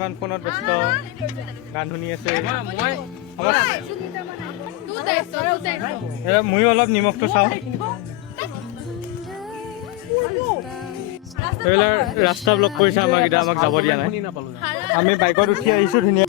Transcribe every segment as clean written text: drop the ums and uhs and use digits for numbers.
কিছুমান ফোনত ব্যস্ত গান শুনি আছে ময়ো অলপ নিমখটো চাওঁ এইবিলাক ৰাস্তা ব্লক কৰিছে আমাক এতিয়া আমাক যাব দিয়া নাই আমি বাইকত উঠি আহিছোঁ ধুনীয়া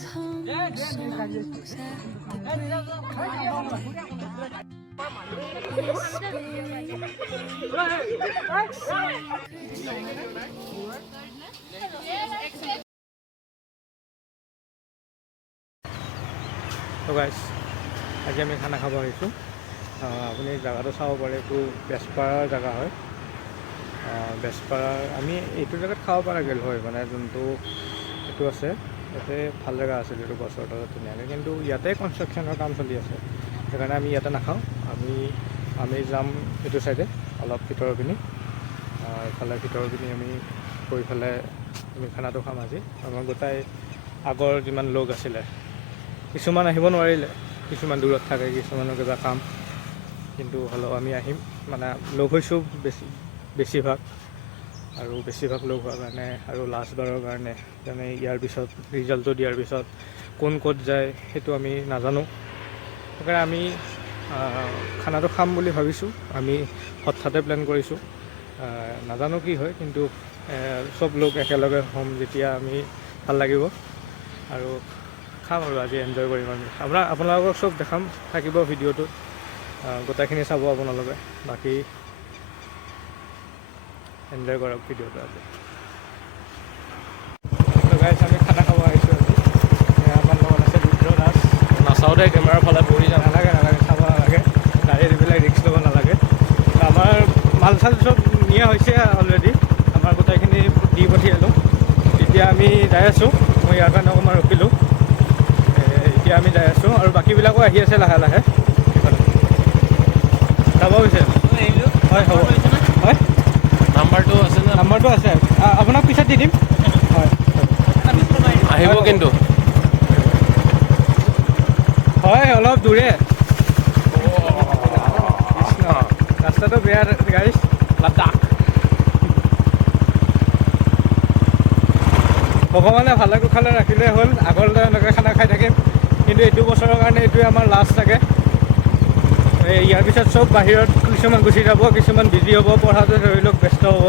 তো গাইজ আজি আমি খানা খাব আহিছোঁ আপুনি জেগাটো চাব পাৰে এইটো বেজপাৰাৰ জেগা হয় বেজপাৰাৰ আমি এইটো জেগাত খাব পৰা গ'ল হয় মানে যোনটো এইটো আছে ইয়াতে ভাল জেগা আছিল এইটো গছৰ তলত ধুনীয়াকৈ কিন্তু ইয়াতে কনষ্ট্ৰাকশ্যনৰ কাম চলি আছে সেইকাৰণে আমি ইয়াতে নাখাওঁ আমি যাম এইটো চাইডে অলপ ভিতৰৰ পিনি এইফালে ভিতৰৰ পিনি আমি গৈ পেলাই আমি খানাটো খাম আজি আমাৰ গোটাই আগৰ যিমান লোক আছিলে কিছুমান আহিব নোৱাৰিলে কিছুমান দূৰত থাকে কিছুমানৰ কিবা কাম কিন্তু হ'লেও আমি আহিম মানে লগ হৈছোঁ বেছিভাগ আৰু বেছিভাগ লগ হোৱাৰ কাৰণে আৰু লাষ্টবাৰৰ কাৰণে যেনে ইয়াৰ পিছত ৰিজাল্টটো দিয়াৰ পিছত কোন ক'ত যায় সেইটো আমি নাজানো সেইকাৰণে আমি খানাটো খাম বুলি ভাবিছোঁ আমি হঠাতে প্লেন কৰিছোঁ নাজানো কি হয় কিন্তু চব লোক একেলগে হ'ম যেতিয়া আমি ভাল লাগিব আৰু খাম আৰু আজি এনজয় কৰিম আমি আপোনালোকক চব দেখাম থাকিব ভিডিঅ'টোত গোটেইখিনি চাব আপোনালোকে বাকী এনজয় কৰক ভিডিঅ'টো আজি গাইজ আমি খানা খাব আহিছোঁ আজি আমাৰ লগত আছে ৰুদ্ৰ দাস নাচাওঁতে কেমেৰাৰ ফালে পৰি যাব নালাগে চাব নালাগে গাড়ী এইবিলাক ৰিক্স ল'ব নালাগে আমাৰ মাল চাল চব নিয়া হৈছে অলৰেডি আমাৰ গোটেইখিনি দি পঠিয়ালোঁ এতিয়া আমি যাই আছোঁ মই ইয়াৰ কাৰণে অকণমান ৰখিলোঁ এতিয়া আমি যাই আছোঁ আৰু বাকীবিলাকো আহি আছে লাহে লাহে যাব হৈছে হয় হ'ব হয় নাম্বাৰটো আছে আপোনাক পিছত দি দিম হয় আহিব কিন্তু হয় অলপ দূৰে ৰাস্তাটো বেয়া গাড়ী লাডাখ ভগৱানে ভালে কুশলে ৰাখিলে হ'ল আগলৈ এনেকৈ খানা খাই থাকিম কিন্তু এইটো বছৰৰ কাৰণে এইটোৱে আমাৰ লাষ্ট থাকে ইয়াৰ পিছত চব বাহিৰত কিছুমান গুচি যাব কিছুমান বিজি হ'ব পঢ়াতে ধৰি লওক ব্যস্ত হ'ব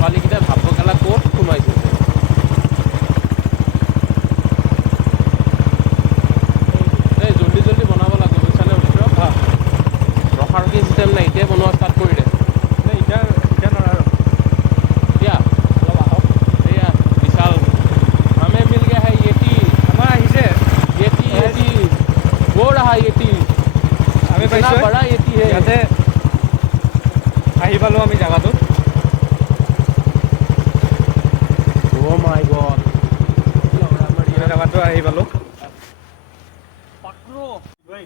পোৱালিকেইটা ভাব গেলা ক'ত সোমাইছে এই জল্দি বনাব লাগে বুজিছানে ৰখাৰ কি চিষ্টেম নাই এতিয়া বনোৱা ষ্টাৰ্ট কৰি দে ইয়াতে আহি পালোঁ আমি জেগাটো জেগাটো আহি পালোঁ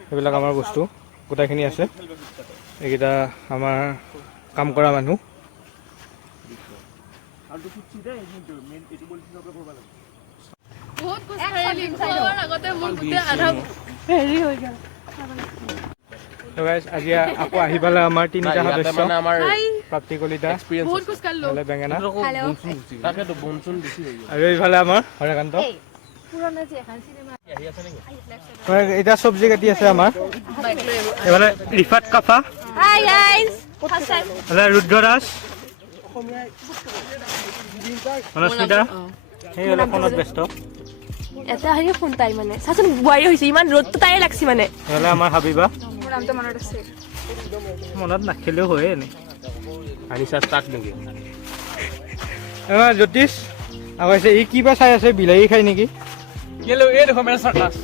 সেইবিলাক আমাৰ বস্তু গোটেইখিনি আছে এইকেইটা আমাৰ কাম কৰা মানুহ আজি আকৌ আহি পালে আমাৰ তিনিটা সদস্য প্ৰাপ্তি কলিতা বেঙেনা আৰু এইফালে আমাৰ হৰেকান্ত এতিয়া চব্জি কাটি আছে আমাৰ এইফালে ৰিফাত কাফা ৰুদ্ৰ দাস মনস্মিতা সেই অলপ ফোনত ব্যস্ত এটা হেৰি ফোন তাই মানে চাচোন বোৱাৰী হৈছে ইমান ৰ'দটো তাই লাগছি মানে এইফালে আমাৰ হাবিবা মনত নাখিলেও হয় এনেই আনিছা ষ্টাৰ্ট নেকি জ্যোতিষ আগতে ই কিবা চাই আছে বিলাহী খাই নেকি এই দেখো মেৰা চাৰ্কাছ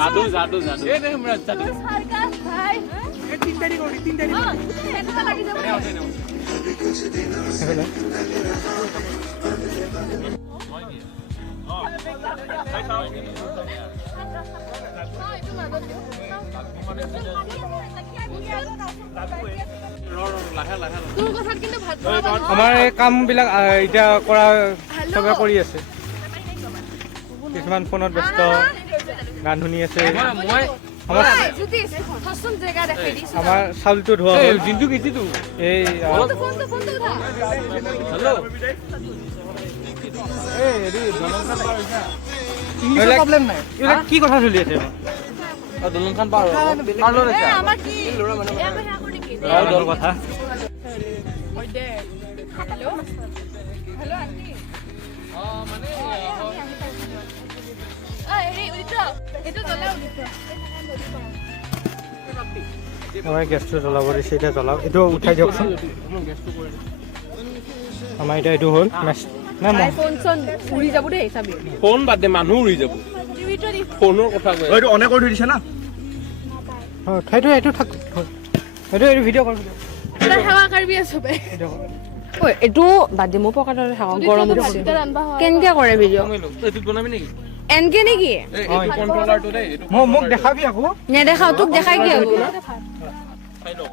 জাদু জাদু জাদু এই দেখো মেৰা জাদু সাৰ্কাস ভাই এই 3 তাৰিখ কৰি 3 তাৰিখ এটা লাগি যাবে আমাৰ এই কামবিলাক এতিয়া কৰা চবে কৰি আছে কিছুমান ফোনত ব্যস্ত গান শুনি আছে মই আমাৰ জ্যোতিষ থচোন জেগা দেখাই দিছো আমাৰ চাউলটো ধোৱা হ'ল জিন্তু গেছি তো এই ফোনটো উঠা হেল্ল' এইবিলাক কি কথা চলি আছে দলং খান পাৰ পাৰ এ আমাৰ কি এ আমাৰ হেয়া কৰি নেকি দল কথা ঐ দে হেল্ল' হেল্ল' আন্টি মানে হেৰি উদিত এইটো জ্বলা উদিত আমাৰ গেছটো জ্বলাব দিছে এতিয়া জ্বলাওক এইটো উঠাই দিয়কচোন আমাৰ এতিয়া এইটো হ'ল নাই মই ফোন চোন উৰি যাব দেই চাবি ফোন বাদ দে মানুহ উৰি যাব ফোনৰ কথা কৈ এইটো অনে কৰি থৈ দিছে না অঁ ঠাইটো এইটো থাক এইটো ভিডিঅ' কৰ তই সেৱা কৰিবি আছো বে ঐ এইটো বাদ দে মোৰ পকেটত থাকক গৰম উঠিছে কেনেকে কৰে ভিডিঅ' এইটো বনাবি নেকি এনকে নেকি এই কন্ট্ৰলাৰটো দেই এইটো মোক দেখাবি আকৌ নেদেখাও তোক দেখাই কি আকৌ খাই লও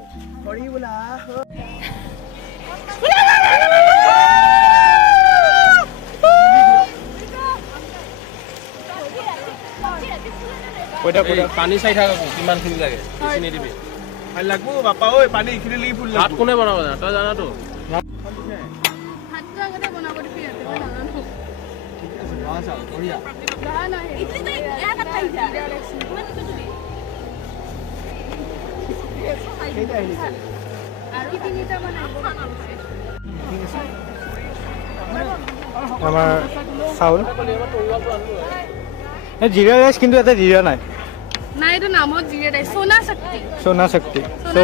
পানী চাই থাক আকৌ কিমানখিনি লাগে বেছি নিদিবি পানী লাগব বাপা ঐ পানী এইখিনি লাগি ফুল ভাত কোনে বনাব জানা তই জানাতো ভাতটো আগতে বনাব দিবি ইয়াতে মই নাজানো ইডলি তই এয়া কাট খাই যা কিমান দিছো তুমি আৰু তিনিটা বনাব আমাৰ চাউল এই জিৰা ৰাইচ কিন্তু এটা জিৰা নাই নাই এইটো নামত জিৰে নাই সোনা শক্তি সোনা শক্তি চ'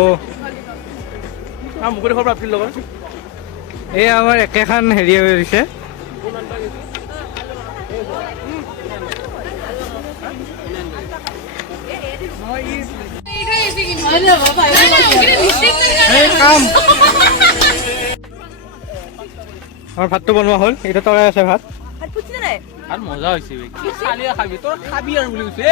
মুখৰি খবৰ প্ৰাপ্তিৰ লগত এই আমাৰ একেখন হেৰি হৈ গৈছে আমাৰ ভাতটো বনোৱা হ'ল এতিয়া তৰাই আছে ভাত আৰু মজা হৈছে কি চালিয়া খাবি তোৰ খাবি আৰু বুলি কৈছে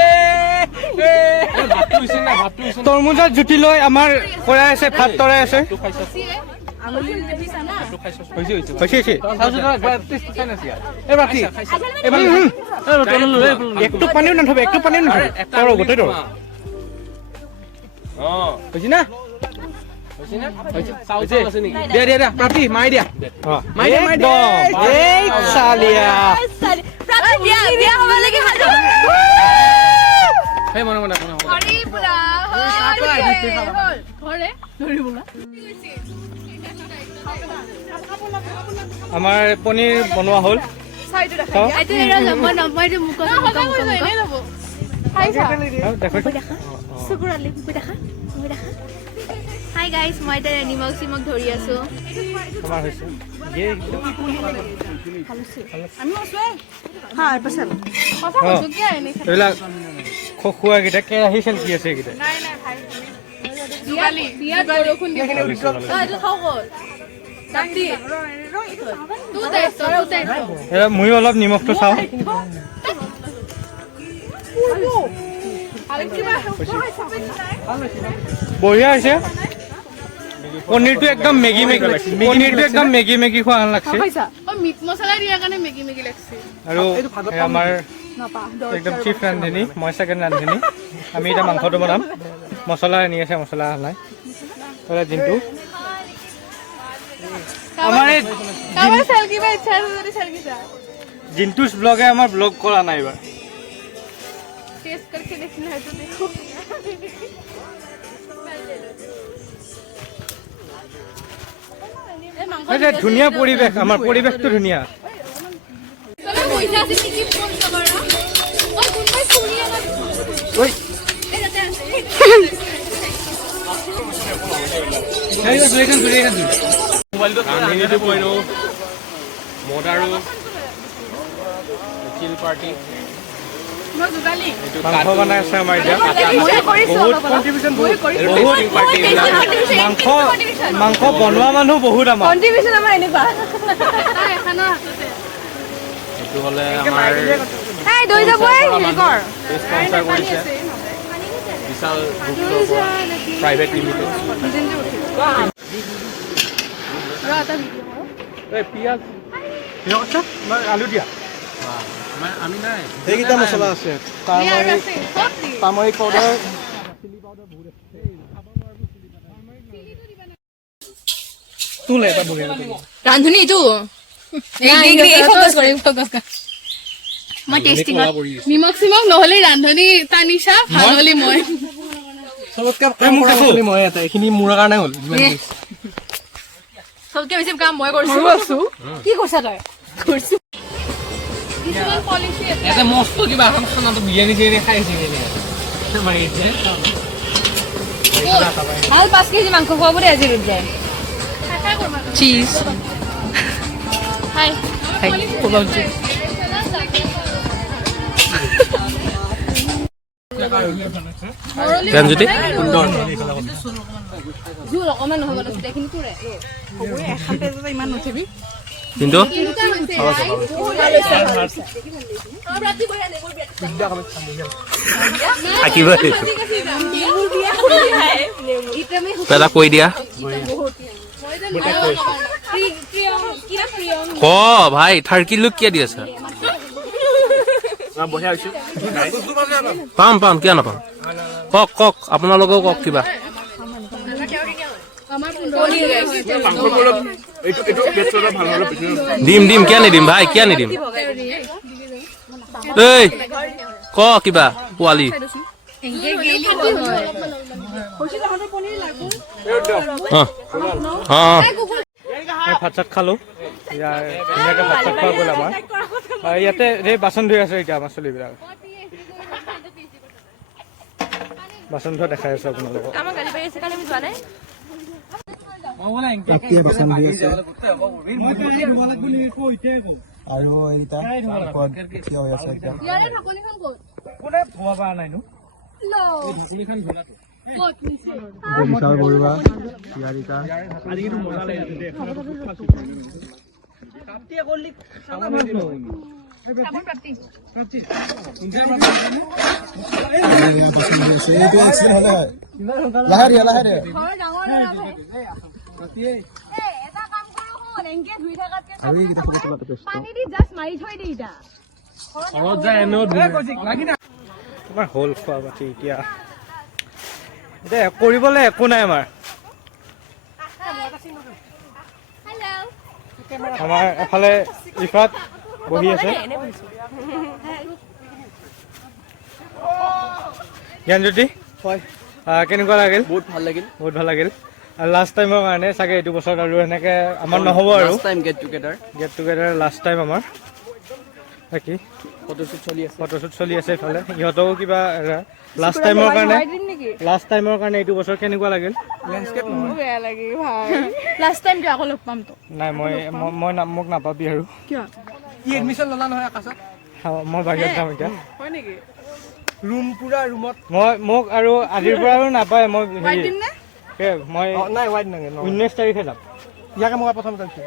ভাতটো হৈছে না ভাতটো হৈছে তৰমুজৰ জুতি লৈ আমাৰ কৰাই আছে ভাত তৰাই আছে তো খাইছ আঙুলি দেখিছা না তো খাইছ হৈছে হৈছে হৈছে চাওচোন একবাৰ টেষ্ট চাই নাছি এই বাতি এবাৰ একটু পানীও নাথাবে একটু পানীও নাথাবে তৰ গোটেই তৰ অ বুজি না হৈছে না চাউল আছে নেকি দে দে দে প্ৰাপ্তি মাৰি দিয়া একদম এই চালিয়া বিয়া বিয়া হ'ব লাগে হাজো সেই মনে মনে মনে হৰি পুৰা হৰে ধৰি বুলা আমাৰ পনীৰ বনোৱা হ'ল চাইটো দেখা এইটো এৰা যাব নম্বৰটো মুকত হ'ব এনে যাব খাইছা দেখো সুগুৰালি দেখা দেখা হাই গাইস মই এটা নিমক চিমক ধৰি আছো আমাৰ হৈছে ইয়ে আমি আছোৱে হা পাছত কথা কৈছো কি এনে এইবিলাক খোৱা কেইটা কেৰাহী চেলকি আছে এইকেইটা নাই নাই ভাই জুগালি বিয়া বৰষুণ দিব এইটো খাও ক'ত দাঁতি তু দে তই উঠাই ময়ো অলপ নিমখটো চাওঁ বঢ়িয়া হৈছে পনীৰটো একদম মেগী মেগী পনীৰটো একদম মেগী মেগী খোৱা যেন লাগছে মিট মছলা দিয়াৰ কাৰণে মেগী মেগী লাগছে আৰু আমাৰ একদম চিফ ৰান্ধনী মই ছেকেণ্ড ৰান্ধনী আমি এতিয়া মাংসটো বনাম মছলা আনি আছে মছলা অহা নাই দিনটো আমাৰ এই কাবাৰ চেলকি বা ইচ্ছা আছে যদি চেলকি যা জিন্তুছ ব্লগে আমাৰ ব্লগ কৰা নাই এইবাৰ टेस्ट करके देखना है तो देखो এটা ধুনীয়া পৰিৱেশ আমাৰ পৰিৱেশটো ধুনীয়া মোবাইলটো ৰান্ধিটো পইনো মদ আৰু চিল পাৰ্টি মাংস বনাই আছে আমাৰ এতিয়া মাংস বনোৱা মানুহ বহুত আমাৰ কন্ট্ৰিবিউশন আমাৰ এনেকুৱা এইটো হ'লে আমাৰ এই দৈ যাবই হেৰি কৰ স্পন্সৰ কৰিছে বিশাল প্ৰাইভেট লিমিটেড আলু দিয়া আমি নাই এইকেইটা মছলা আছে আৰু আছে চব দি টাৰ্মাৰিক পাউডাৰ তোলে এটা বঢ়িয়া ৰান্ধনী এইটো মই টেষ্টি নিমখ চিমখ নহ'লে ৰান্ধনী তানিছা ভাল হ'লে মই চবতকে মই এটা এইখিনি মোৰ কাৰণে হ'ল চবতকে বেছি কাম মই কৰিছো কি কৰিছা তই কৰিছো কিছুমান পলিচি আছে ইয়াতে মস্ত কিবা এখন খানাটো বিৰিয়ানী চিৰিয়ানী খাইছে ভাল 5 কেজি মাংস খোৱাব দে আজি ৰ'দ যায় চিজ হাই জ্ঞানজ্যোতি জোৰ অকমান নহ'ব নাছিলে এইখিনি তোৰে কিন্তু থাকিব পেলা কৈ দিয়া ক ভাই থাৰ্কি লুক কিয় দি আছা বঢ়িয়া হৈছে পাম পাম কিয় নাপাম কওক কওক আপোনালোকেও কওক কিবা দিম দিম কিয় নিদিম ভাই কিয় নিদিম এই ক কিবা পোৱালি ভাত চাত খালোঁ ধুনীয়াকৈ ভাত চাত খোৱা গ'ল আমাৰ ইয়াতে এই বাচন ধুই আছে এতিয়া আমাৰ চলিবিলাক বাচন ধোৱা দেখাই আছো আপোনালোকক আৰু এইটা থিয় হৈ আছে এতিয়া ইয়াৰে ঢাকনিখন ক'ত কোনে ধোৱা পৰা নাইনো ক'ত নিচে বিশাল বৰুৱা ইয়াৰিকা লাহে লাহে ঘৰ ডাঙৰ ল'ৰা এটা কাম কৰো শুন এনেকে ধুই থাকাতকে পানী দি জাষ্ট মাৰি থৈ দে ইটা ঘৰত যায় এনেও আমাৰ হ'ল খোৱা পাতি এতিয়া এতিয়া কৰিবলৈ একো নাই আমাৰ আমাৰ এফালে ইফাত বহি আছে জ্ঞানজ্যোতি হয় কেনেকুৱা লাগিল বহুত ভাল লাগিল বহুত ভাল লাগিল আৰু লাষ্ট টাইমৰ কাৰণে চাগে এইটো বছৰত আৰু এনেকৈ আমাৰ নহ'ব আৰু গেট টুগেডাৰ লাষ্ট টাইম আমাৰ বাকী ফটোশ্বুট চলি আছে ফটোশ্বুট চলি আছে এইফালে সিহঁতও কিবা লাষ্ট টাইমৰ কাৰণে এইটো বছৰ কেনেকুৱা লাগিল লেণ্ডস্কেপ লাষ্ট টাইম কিয় আকৌ লগ পাম তো নাই মই মোক নাপাবি আৰু ই এডমিশ্যন ল'লা নহয় আকাশত মই বাহিৰত যাম এতিয়া হয় নেকি ৰুম পুৰা ৰুমত মোক আৰু আজিৰ পৰা আৰু নাপায় মই হোৱাইট দিম নে মই নাই ৱাইড নাগে 19 তাৰিখে যাম ইয়াকে মই প্ৰথম যাইছো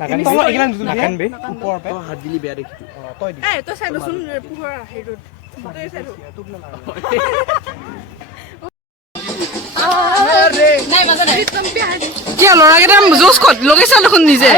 নাকানবি ওপৰৰ পৰা হাত দিলি বেয়া দেখিছো তই দি এই তই চাই দেচোন পোহৰ হেৰিটোত তই চাই নাই মাজত কিয় ল'ৰাকেইটা জোচ ক'ত লগাইছা দেখোন নিজে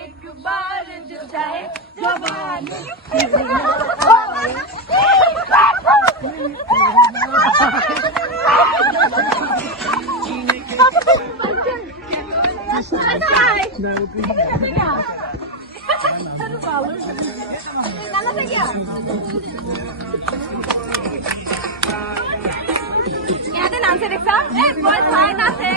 एक बार जुदाई जवानी नाम से देखा नाम से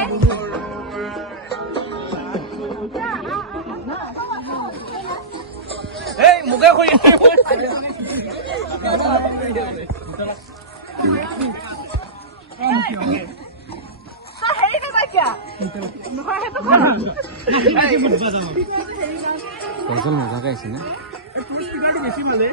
মোকে কৈ হেৰি কৰিবা কিয় নহয় সেইটো মজাকে আহিছে নে বেছি মানে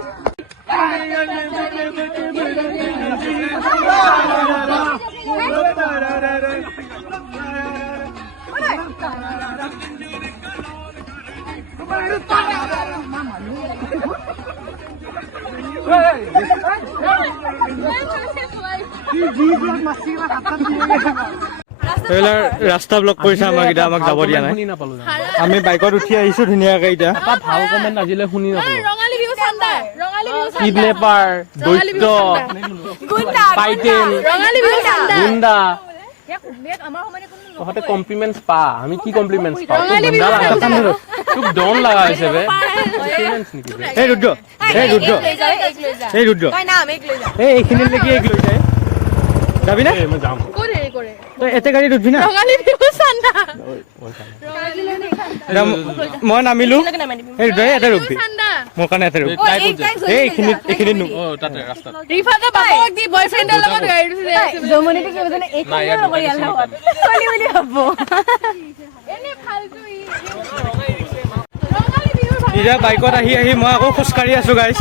এইবিলাক ৰাস্তা ব্লক কৰিছে আমাক এতিয়া, আমাক যাব দিয়া নাই। শুনি নাপালো না। আমি বাইকত উঠি আহিছো ধুনীয়াকে এতিয়া। এটা ভাল কমেণ্ট আজিলৈ শুনি নাপালো। ৰঙালী বিহু চান্দা, ৰঙালী বিহু চান্দা, কিডনেপাৰ, ৰঙালী বিহু দৈত্য, গুণ্ডা, টাইটেল, ৰঙালী বিহু চান্দা, গুণ্ডা। তহঁতে কমপ্লিমেণ্টছ পা, আমি কি কমপ্লিমেণ্টছ পাওঁ? ৰঙালী বিহু চান্দা। তোক ডন লগা হৈছে বে। কমপ্লিমেণ্টছ নেকি বে? এই ৰুদ্ৰ, এই ৰুদ্ৰ, এই ৰুদ্ৰ, এই এইখিনিলৈকে এইক লৈ যায়। যাবি না? এই মই যাম। ক'ত হেৰি কৰে? তই এতে গাড়ীত উঠবি না? ৰঙালী বিহু চান্দা, এতিয়া মই নামিলো। এই ৰুদ্ৰ, এই এতে ৰখবি, চান্দা। মোৰ কাৰণে এতে ৰখ। তাই ক'ত যায়? এই এইখিনিত অ তাতে ৰাস্তাত। ৰিফাতে বাবুক দি বয়ফ্ৰেণ্ডৰ লগত গাড়ীত উঠি যায় আছে বোলে। নাই ইয়াত দোকানী চিনি পায়। এনে ফালতু ই। ৰঙালী বিহুৰ ভাল। এতিয়া বাইকত আহি আহি মই আকৌ খোজকাঢ়ি আছো গাইছ।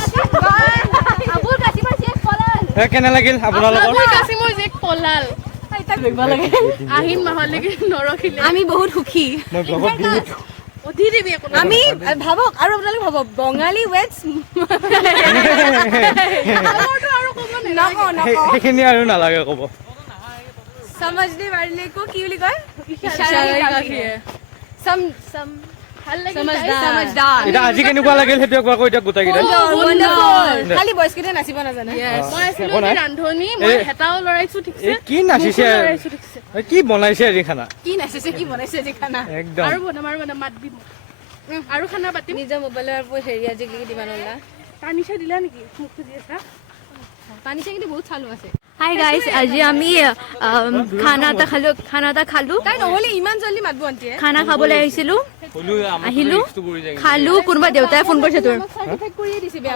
আবুল কাছিমৰ চেক পলাল। কেনে লাগিল আপোনালোকৰ? আবুল কাছিমৰ চেক পলাল। আহিন মাহলৈকে নৰখিলে। আমি বহুত সুখী। মই ব্লগত দিম। অধি দিবি একো নাই। আমি ভাবক আৰু আপোনালোকে ভাবক বঙালী ৱেডছ আগৰটো আৰু ক'ব নালাগে। সেইখিনি আৰু নালাগে ক'ব। समझने वाले को কি বুলি কয় ইশাৰা কাফিয়ে। सम ভাল লাগে। समझदार এতিয়া আজি কেনেকুৱা লাগিল সেইটো একবাৰ কৈ দিয়ক গোটেইকেইটাই। वंडरफुल খালি বয়স কেইটা নাচিব নাজানে মই আছিলো একো নাই। ৰান্ধনী, মই হেতাও লৰাইছো ঠিকছে। এই কি নাচিছে, মুখো লৰাইছো ঠিকছে। কি বনাইছে আজি খানা কি নাচিছে কি বনাইছে আজি খানা একদম। আৰু বনাম মাত দিম। আৰু খানা পাতিম। নিজৰ মোবাইলৰ হেৰি আজি দিমান ওলা পানী চাই দিলা নেকি? মুখ খুজি আছা? পানী চাই কিন্তু বহুত চালু আছে। হাই গাইস আজি আমি খানা এটা খালো তাই নহলে ইমান জলদি মাতব আন্টিয়ে খানা খাবলৈ আহিছিলো হ'লেও আমাৰ আহিলো ৰিক্সটো পৰি যায়। খালো কোনোবা দেউতাই ফোন কৰিছে তোৰ চাৰ্টিফাইড কৰিয়ে দিছে বেয়া।